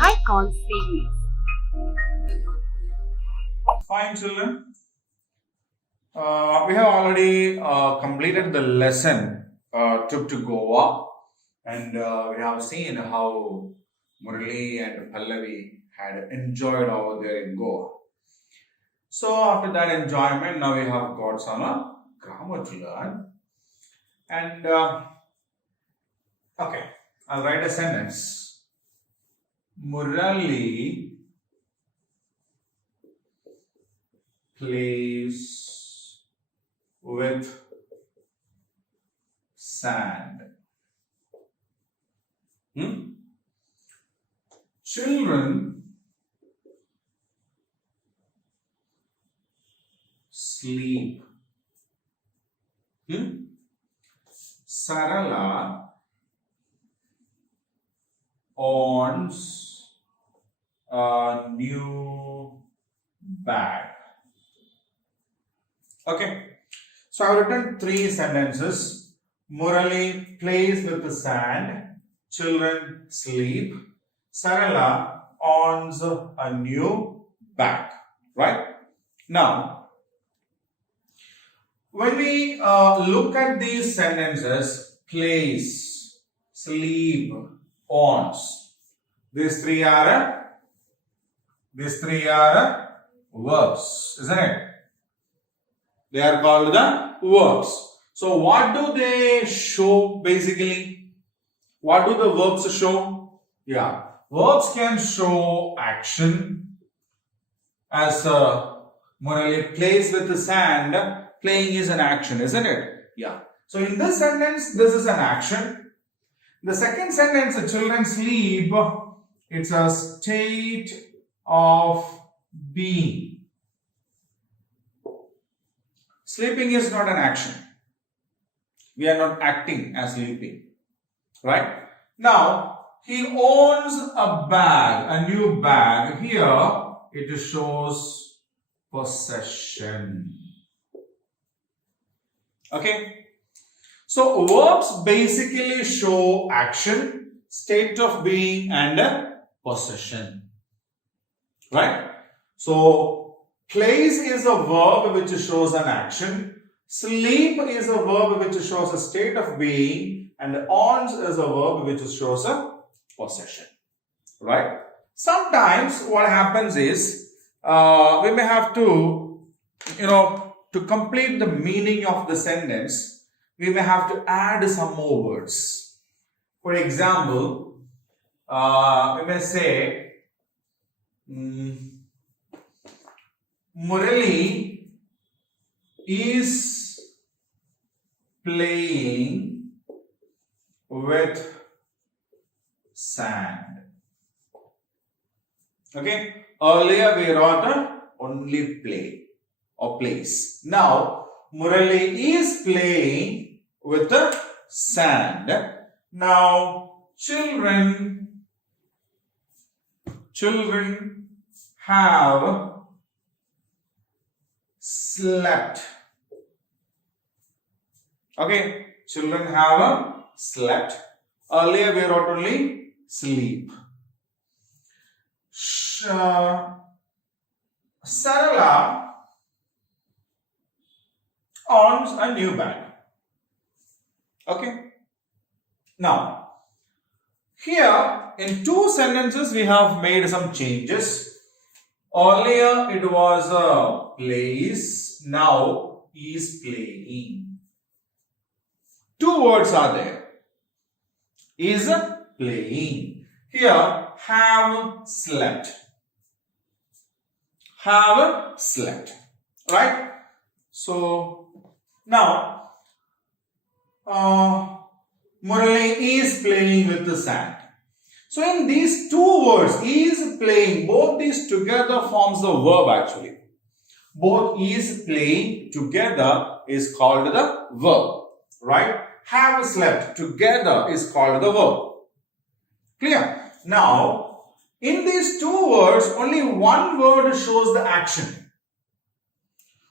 icon series. Fine, children. We have already completed the lesson trip to Goa, and we have seen how Murali and Pallavi had enjoyed over there in Goa. So after that enjoyment, now we have got some grammar to learn. And okay, I'll write a sentence. Murali plays with sand. Children sleep. Sarala owns a new bag. Okay, so I have written three sentences. Murali plays with the sand. Children sleep. Sarala owns a new bag. Right? Now, when we look at these sentences, plays, sleep, owns, these three are verbs, isn't it? They are called the verbs. So what do they show basically? What do the verbs show? Yeah, verbs can show action. As Murali plays with the sand, playing is an action, isn't it? Yeah. So in this sentence, this is an action. The second sentence, the children sleep, it's a state of being. Sleeping is not an action. We are not acting as sleeping. Right? Now, he owns a bag, a new bag. Here, it shows possession. Okay? So, verbs basically show action, state of being, and possession. Right? So, plays is a verb which shows an action. Sleep is a verb which shows a state of being. And owns is a verb which shows a possession. Right? Sometimes what happens is, we may have to, to complete the meaning of the sentence, we may have to add some more words. For example, we may say, Murali is playing with sand. Okay, earlier we wrote only play or plays. Now, Murali is playing with the sand. Now, children have slept. Okay, children have slept. Earlier we wrote only sleep. Sarala owns a new bag. Okay. Now, here in two sentences we have made some changes. Earlier it was plays. Now he is playing. Two words are there. Is playing. Here, have slept. Have slept. Right? So, now, Murali is playing with the sand. So, in these two words, is playing, both these together forms the verb actually. Both is playing together is called the verb. Right? Have slept together is called the verb. Clear? Now, in these two words, only one word shows the action.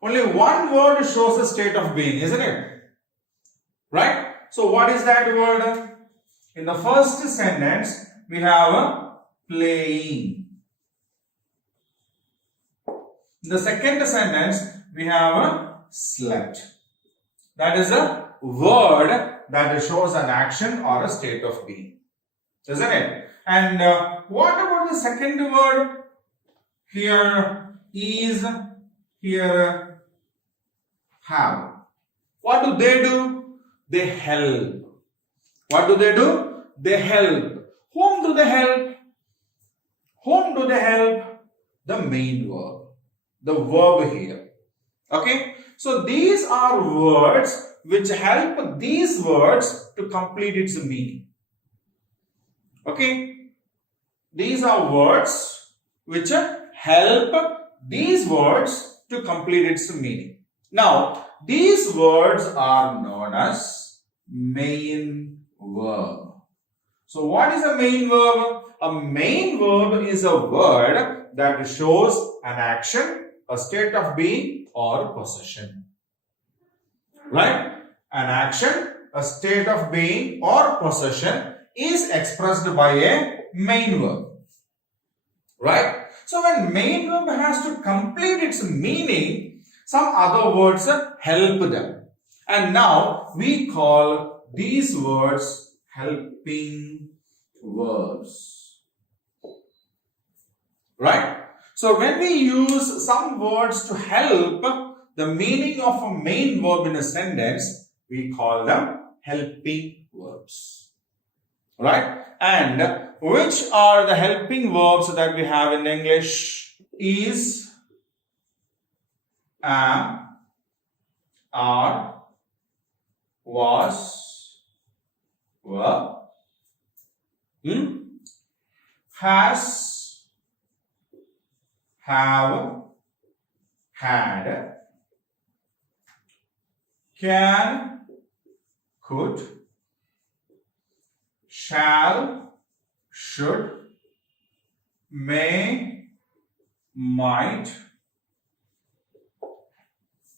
Only one word shows the state of being, isn't it? Right? So what is that word? In the first sentence, we have playing. In the second sentence, we have a slept. That is a word that shows an action or a state of being. Isn't it? And what about the second word? Here is, here have. What do? They help. What do? They help. Whom do they help? Whom do they help? The main verb. The verb here. Okay. So these are words which help these words to complete its meaning. Okay. These are words which help these words to complete its meaning. Now, these words are known as main verb. So, what is a main verb? A main verb is a word that shows an action, a state of being, or possession. Right? An action, a state of being, or possession is expressed by a main verb. Right? So, when main verb has to complete its meaning, some other words help them. And now, we call these words helping verbs. Right? So, when we use some words to help the meaning of a main verb in a sentence, we call them helping verbs. Right? And which are the helping verbs that we have in English? Is, am, are, was, were, has, have, had, can, could, shall, should, may, might,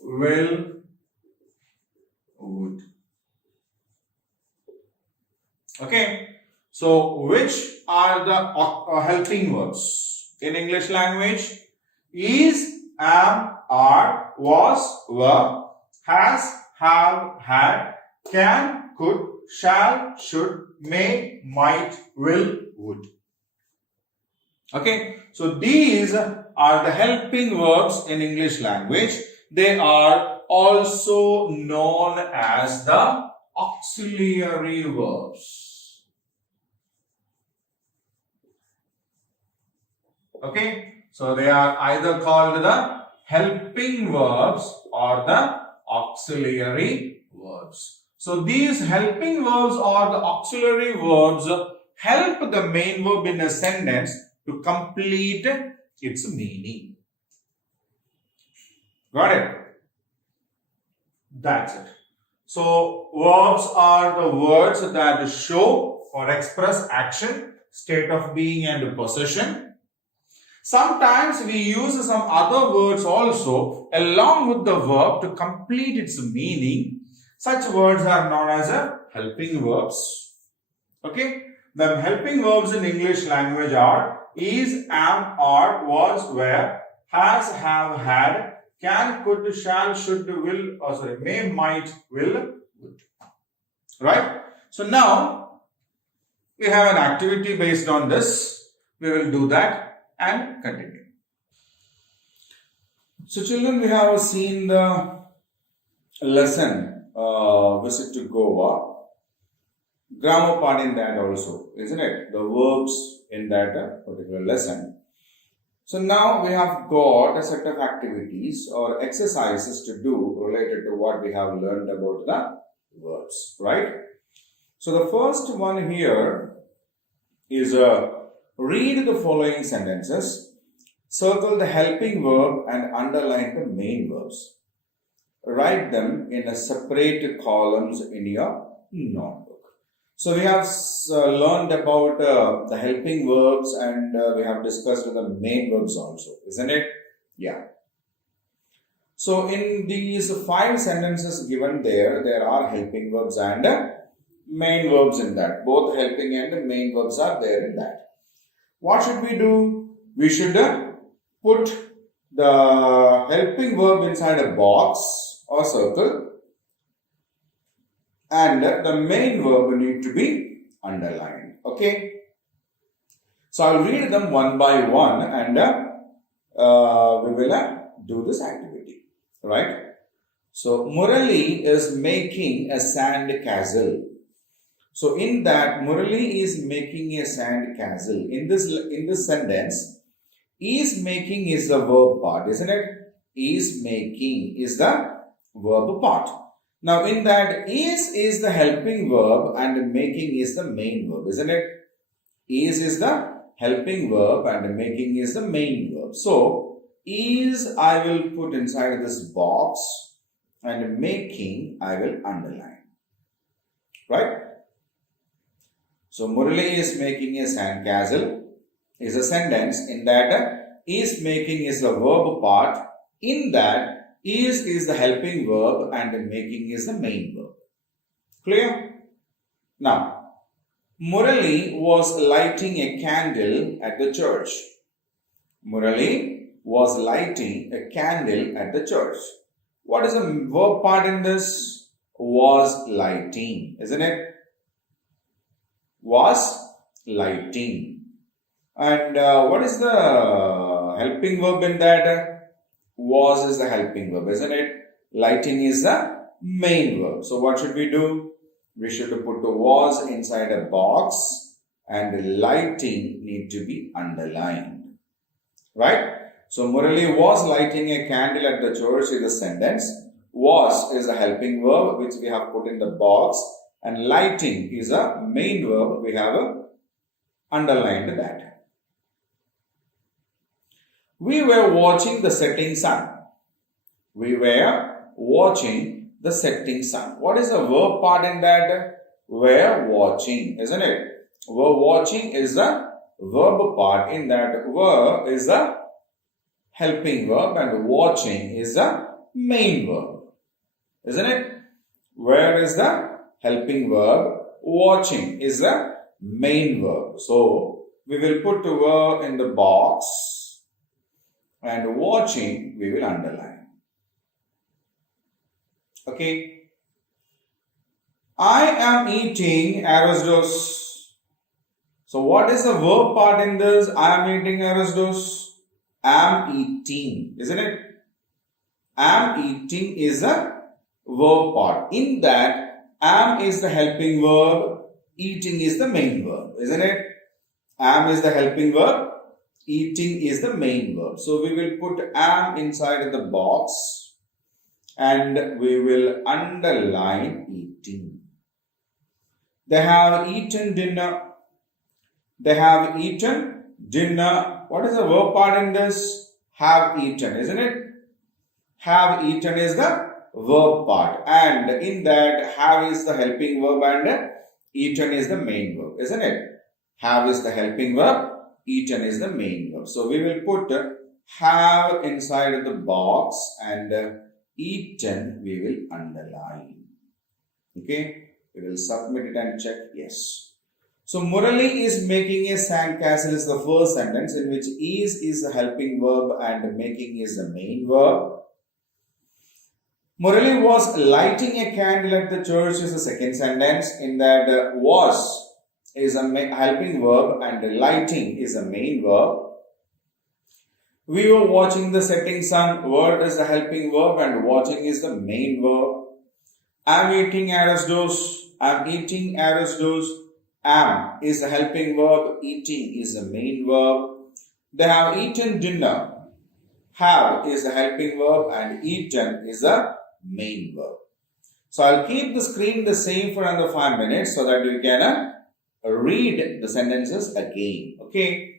will, would. Okay. So, which are the helping verbs in English language? Is, am, are, was, were, has, have, had, can, could, shall, should, may, might, will, would. Okay. So, these are the helping verbs in English language. They are also known as the auxiliary verbs. Okay. So, they are either called the helping verbs or the auxiliary verbs. So, these helping verbs or the auxiliary verbs help the main verb in a sentence to complete its meaning. Got it? That's it. So, verbs are the words that show or express action, state of being and possession. Sometimes we use some other words also along with the verb to complete its meaning. Such words are known as helping verbs. Okay. The helping verbs in English language are is, am, are, was, were, has, have, had, can, could, shall, should, will, may, might, will, would. Right? So now we have an activity based on this. We will do that and continue. So children, we have seen the lesson visit to Goa. Grammar part in that also, isn't it? The verbs in that particular lesson. So now we have got a set of activities or exercises to do related to what we have learned about the verbs, right? So the first one here is read the following sentences, circle the helping verb and underline the main verbs. Write them in a separate columns in your notebook. So we have learned about the helping verbs and we have discussed the main verbs also, isn't it? Yeah. So in these 5 sentences given there are helping verbs and main verbs in that. Both helping and main verbs are there in that. what should we do? We should put the helping verb inside a box or circle, and the main verb need to be underlined. Okay. So I'll read them one by one, and we will do this activity. Right. So Murali is making a sand castle. So in that, Murali is making a sand castle. In this sentence, is making is the verb part, isn't it? Is making is the verb part. Now in that, is the helping verb and making is the main verb, isn't it? Is the helping verb and making is the main verb. So is I will put inside this box, and making I will underline. Right? So Murali is making a sandcastle is a sentence in that is making is the verb part. In that is the helping verb and making is the main verb. Clear? Now, Murali was lighting a candle at the church. Murali was lighting a candle at the church. What is the verb part in this? Was lighting, isn't it? Was lighting. And what is the helping verb in that? Was is the helping verb, isn't it? Lighting is the main verb. So what should we do? We should put the was inside a box, and lighting need to be underlined. Right? So Murali was lighting a candle at the church is the sentence. Was is a helping verb which we have put in the box, and lighting is a main verb. We have underlined that. We were watching the setting sun. We were watching the setting sun. What is the verb part in that? Were watching, isn't it? Were watching is the verb part. In that, were is the helping verb and watching is the main verb, isn't it? Where is the helping verb? Watching is the main verb. So we will put the verb in the box, and watching we will underline. Okay. I am eating arroz. So what is the verb part in this? I am eating arroz. Am eating, isn't it? Am eating is a verb part. In that, am is the helping verb, eating is the main verb, isn't it? Am is the helping verb, eating is the main verb. So we will put am inside the box, and we will underline eating. They have eaten dinner. They have eaten dinner. What is the verb part in this? Have eaten, isn't it? Have eaten is the verb part. And in that, have is the helping verb and eaten is the main verb, isn't it? Have is the helping verb, eaten is the main verb. So we will put have inside the box, and eaten we will underline. Okay? We will submit it and check yes. So Murali is making a sandcastle is the first sentence, in which is the helping verb and making is the main verb. Murali was lighting a candle at the church is the second sentence, in that was is a helping verb and lighting is a main verb. We were watching the setting sun. Word is the helping verb and watching is the main verb. I'm eating arroz. I'm eating arroz. Am is the helping verb. Eating is the main verb. They have eaten dinner. Have is the helping verb and eaten is the main verb. So I'll keep the screen the same for another 5 minutes so that you can read the sentences again. Okay.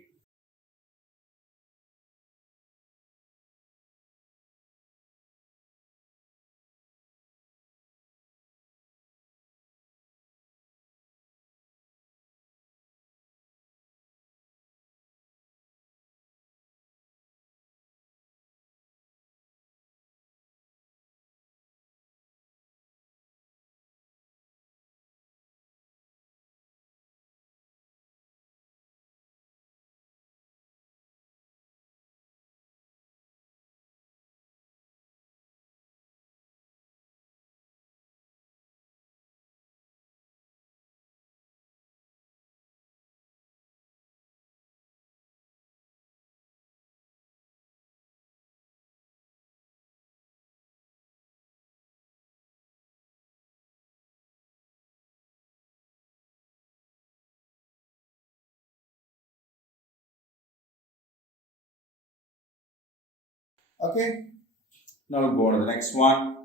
Okay. Now we'll go on to the next one.